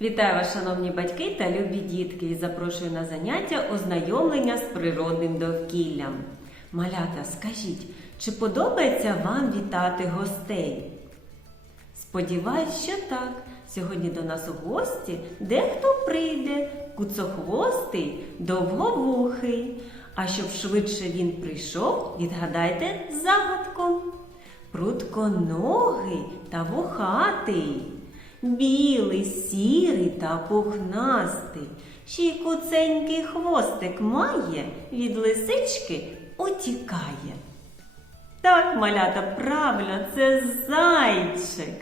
Вітаю вас, шановні батьки та любі дітки, і запрошую на заняття ознайомлення з природним довкіллям. Малята, скажіть, чи подобається вам вітати гостей? Сподіваюсь, що так. Сьогодні до нас у гості дехто прийде, куцохвостий, довговухий. А щоб швидше він прийшов, відгадайте загадку. Прутконогий та вухатий, білий, сірий та пухнастий, ще й куценький хвостик має, від лисички утікає. Так, малята, правильно, це зайчик.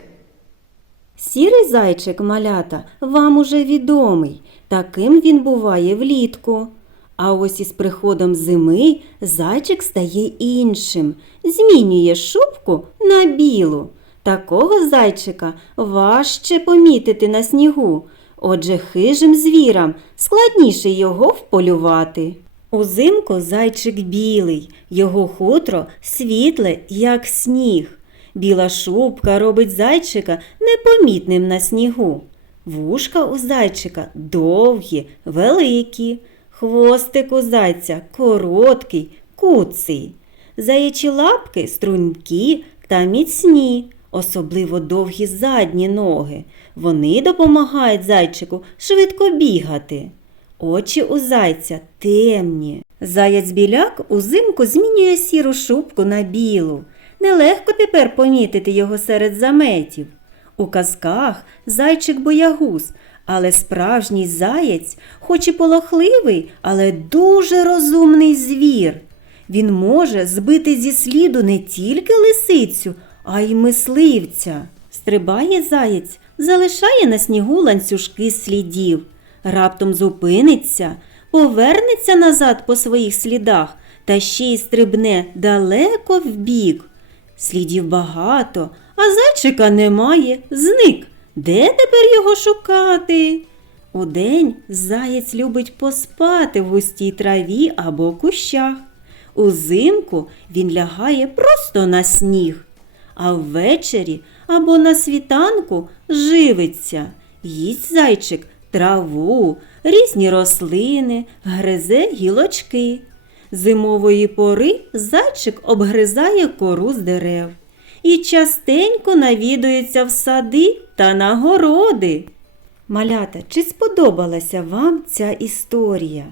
Сірий зайчик малята вам уже відомий. Таким він буває влітку. А ось із приходом зими зайчик стає іншим, змінює шубку на білу. Такого зайчика важче помітити на снігу. Отже, хижим звірам складніше його вполювати. Узимку зайчик білий, його хутро світле, як сніг. Біла шубка робить зайчика непомітним на снігу. Вушка у зайчика довгі, великі, хвостик у зайця короткий, куций. Заячі лапки стрункі та міцні, особливо довгі задні ноги. Вони допомагають зайчику швидко бігати. Очі у зайця темні. Заяць біляк узимку змінює сіру шубку на білу. Нелегко тепер помітити його серед заметів. У казках зайчик боягуз, але справжній заєць, хоч і полохливий, але дуже розумний звір. Він може збити зі сліду не тільки лисицю, а й мисливця. Стрибає заєць, залишає на снігу ланцюжки слідів. Раптом зупиниться, повернеться назад по своїх слідах та ще й стрибне далеко вбік. Слідів багато, а зайчика немає, зник. Де тепер його шукати? Удень заєць любить поспати в густій траві або кущах. Узимку він лягає просто на сніг, а ввечері або на світанку живиться. Їсть зайчик траву, різні рослини, гризе гілочки. Зимової пори зайчик обгризає кору з дерев і частенько навідується в сади та на городи. Малята, чи сподобалася вам ця історія?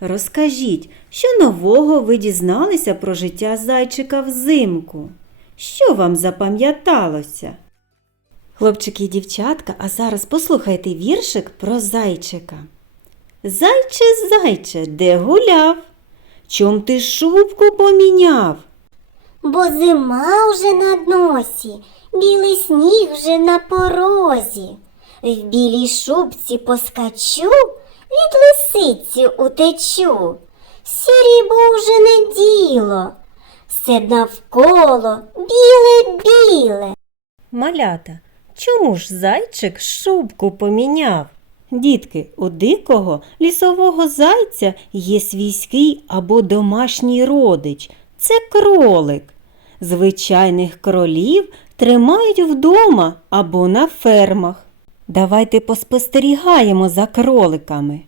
Розкажіть, що нового ви дізналися про життя зайчика взимку? Що вам запам'яталося? Хлопчики і дівчатка, а зараз послухайте віршик про зайчика. Зайче, зайче, де гуляв? Чом ти шубку поміняв? Бо зима вже на носі, білий сніг вже на порозі. В білій шубці поскачу, від лисиці утечу. Сірібо вже не діло, все навколо біле-біле. Малята, чому ж зайчик шубку поміняв? Дітки, у дикого лісового зайця є свійський або домашній родич це кролик. Звичайних кролів тримають вдома або на фермах. Давайте поспостерігаємо за кроликами.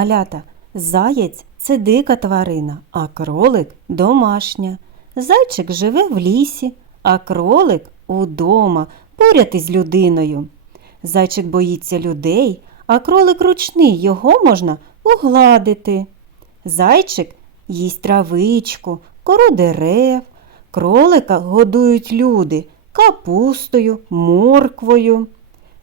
Малята, заєць це дика тварина, а кролик домашня. Зайчик живе в лісі, а кролик удома, поряд із людиною. Зайчик боїться людей, а кролик ручний, його можна погладити. Зайчик їсть травичку, кору дерев, кролика годують люди капустою, морквою.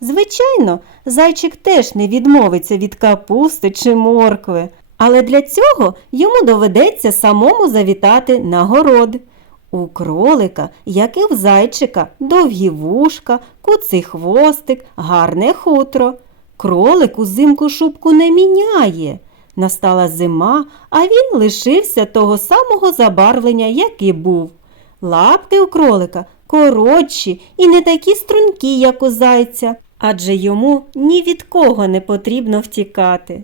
Звичайно, зайчик теж не відмовиться від капусти чи моркви, але для цього йому доведеться самому завітати на город. У кролика, як і в зайчика, довгі вушка, куций хвостик, гарне хутро. Кролик узимку шубку не міняє. Настала зима, а він лишився того самого забарвлення, як і був. Лапки у кролика коротші і не такі стрункі, як у зайця, адже йому ні від кого не потрібно втікати.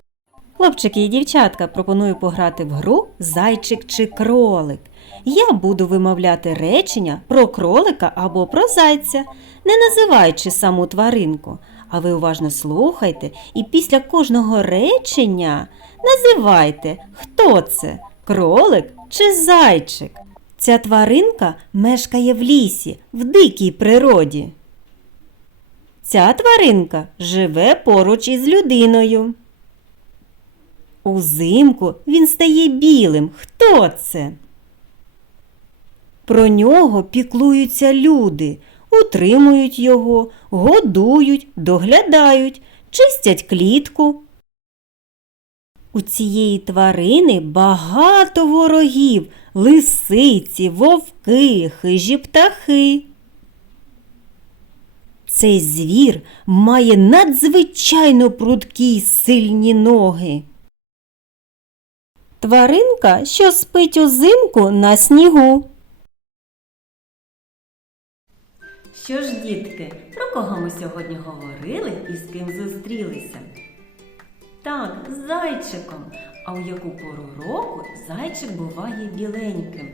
Хлопчики і дівчатка пропоную пограти в гру Зайчик чи кролик. Я буду вимовляти речення про кролика або про зайця, не називаючи саму тваринку. А ви уважно слухайте і після кожного речення називайте, хто це кролик чи зайчик. Ця тваринка мешкає в лісі, в дикій природі. Ця тваринка живе поруч із людиною. Узимку він стає білим. Хто це? Про нього піклуються люди, утримують його, годують, доглядають, чистять клітку. У цієї тварини багато ворогів, лисиці, вовки, хижі птахи. Цей звір має надзвичайно прудкі й сильні ноги. Тваринка, що спить узимку на снігу. Що ж, дітки, про кого ми сьогодні говорили і з ким зустрілися? Так, з зайчиком. А у яку пору року зайчик буває біленьким?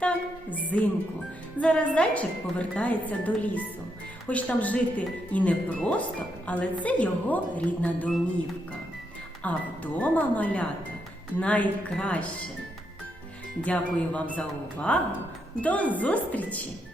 Так, взимку. Зараз зайчик повертається до лісу. Хоч там жити і не просто, але це його рідна домівка. А вдома малята найкраще. Дякую вам за увагу. До зустрічі!